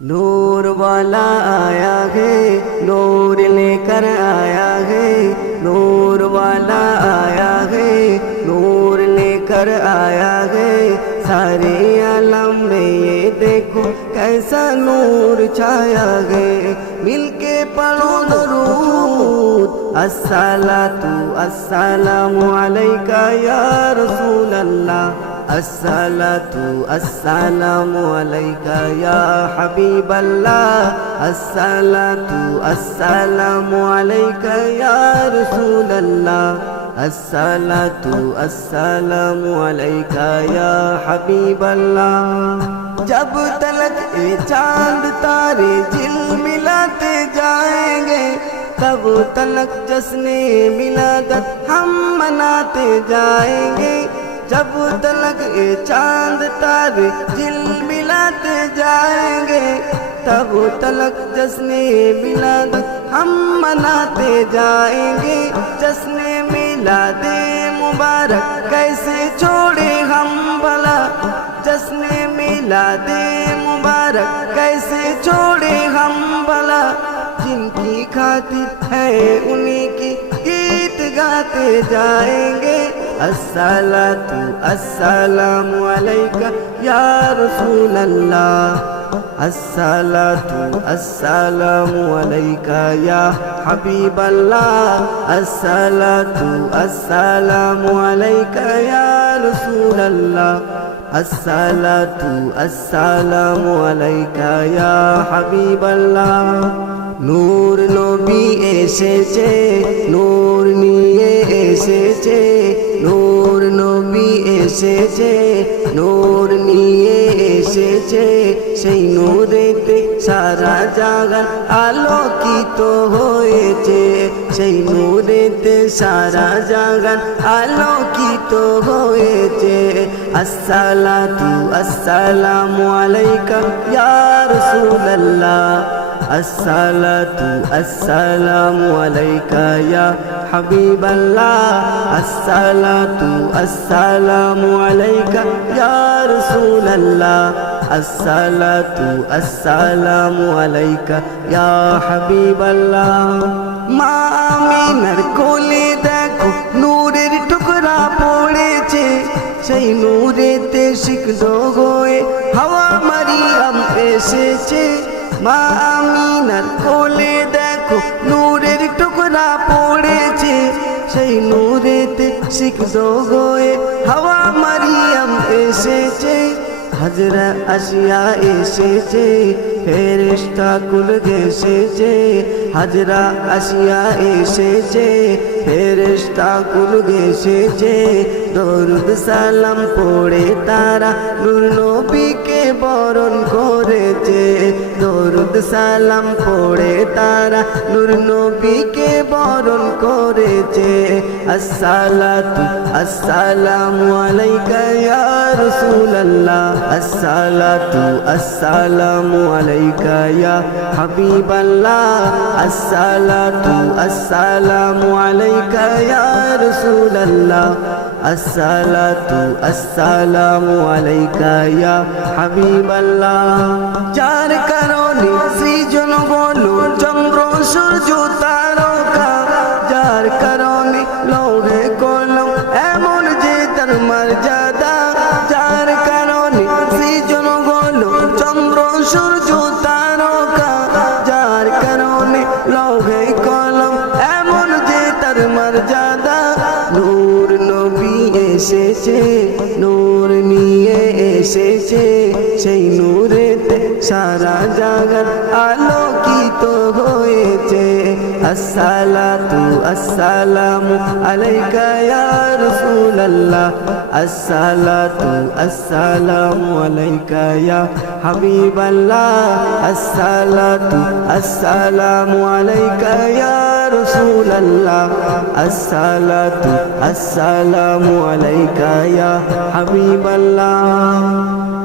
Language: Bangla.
نور والا آیا ہے، نور لے کر آیا ہے، نور والا آیا ہے، نور لے کر آیا ہے۔ سارے عالم میں یہ دیکھو کیسا نور چھایا ہے۔ مل کے پڑھو درود۔ السلام تو السلام علیکہ یا رسول اللہ۔ السلام السلام علیکہ یا حبیب اللہ السلام السلام علیکہ یا رسول اللہ السلام السلام علیکہ یا حبیب اللہ جب تلک اے چاند تارے جل ملاتے جائیں گے، تب تلک جسنے ملادت ہم مناتے جائیں گے۔ جب تلک چاند تارے دل ملاتے جائیں گے۔ تب تلک جشن ملاد ہم مناتے جائیں گے۔ جشن ملاد مبارک کیسے چھوڑے ہم بھلا۔ جشن ملاد مبارک کیسے چھوڑے ہم بھلا۔ جن کی خاطر ہے انہیں کی گیت گاتے جائیں گے۔ আসসালাতু আসসালামু আলাইকা ইয়া রাসূলুল্লাহ আসসালাতু আসসালামু আলাইকা ইয়া হাবিবাল্লাহ আসসালাতু আসসালামু আলাইকা ইয়া রাসূলুল্লাহ আসসালাতু আসসালামু আলাইকা ইয়া হাবিবাল্লাহ নূর নবী এসেছে নূর এসেছে নূর নিয়ে এসেছে সেই নূরেতে সারা জাগান আলোকিত হয়েছে সেই নূরেতে সারা জাগান আলোকিত হয়েছে। আসসালাতু আসসালামু আলাইকা ইয়া রাসূলুল্লাহ। আসসালাতু আসসালামু আলাইকা ইয়া হাবিবাল্লাহ। আসসালাতু আসসালামু আলাইকা ইয়া রাসূলুল্লাহ। আসসালাতু আসসালামু আলাইকা ইয়া হাবিবাল্লাহ। মা আমিনার কোলে দেখো, নূরের টুকরা পড়েছে। সেই নূরেতে সিদ্ধ হয়ে হাওয়া মারিয়াম এসেছে। মা আমিনার কোলে দেখো, নূরের টুকরা পড়েছে। সেই নূরেতে সিদ্ধ হয়ে হাওয়া মারিয়াম এসেছে। হাজরা আসিয়া এসেছে। ফেরেশতা কুল গেছেছে হাজরা আসিয়া এসেছে। ফেরিস্তা কুল গেছেছে দরুদ সালাম পড়ে তারা। নবীকে বরণ করেছে দরুদ সালাম পড়ে তারা। নূর নবীকে বরণ করেছে। আসসালাতু আসসালামু আলাইকা ইয়া রাসূলুল্লাহ। আসসালাতু আসসালামু আলাইকা ইয়া হাবিবাল্লাহ। আসসালাতু আসসালামু আলাইকা ইয়া রাসূলুল্লাহ। আসসালাতু আসসালামু আলাইকা ইয়া হাবিবাল্লাহ। যার কারণে সৃজন বলো চন্দ্র সূর্য তারকা এসেছে, নূর নিয়ে এসেছে, সেই নূরেতে সারা জাগান আলোকিত হয়েছে। আসসালাতু আসসালামু আলাইকা ইয়া রাসূলুল্লাহ। আসসালাতু আসসালামু আলাইকা ইয়া হাবিবাল্লাহ। আসসালাতু আসসালামু আলাইকা রাসূলুল্লাহ আসসালাতু আসসালামু আলাইকা ইয়া হাবিবাল্লাহ।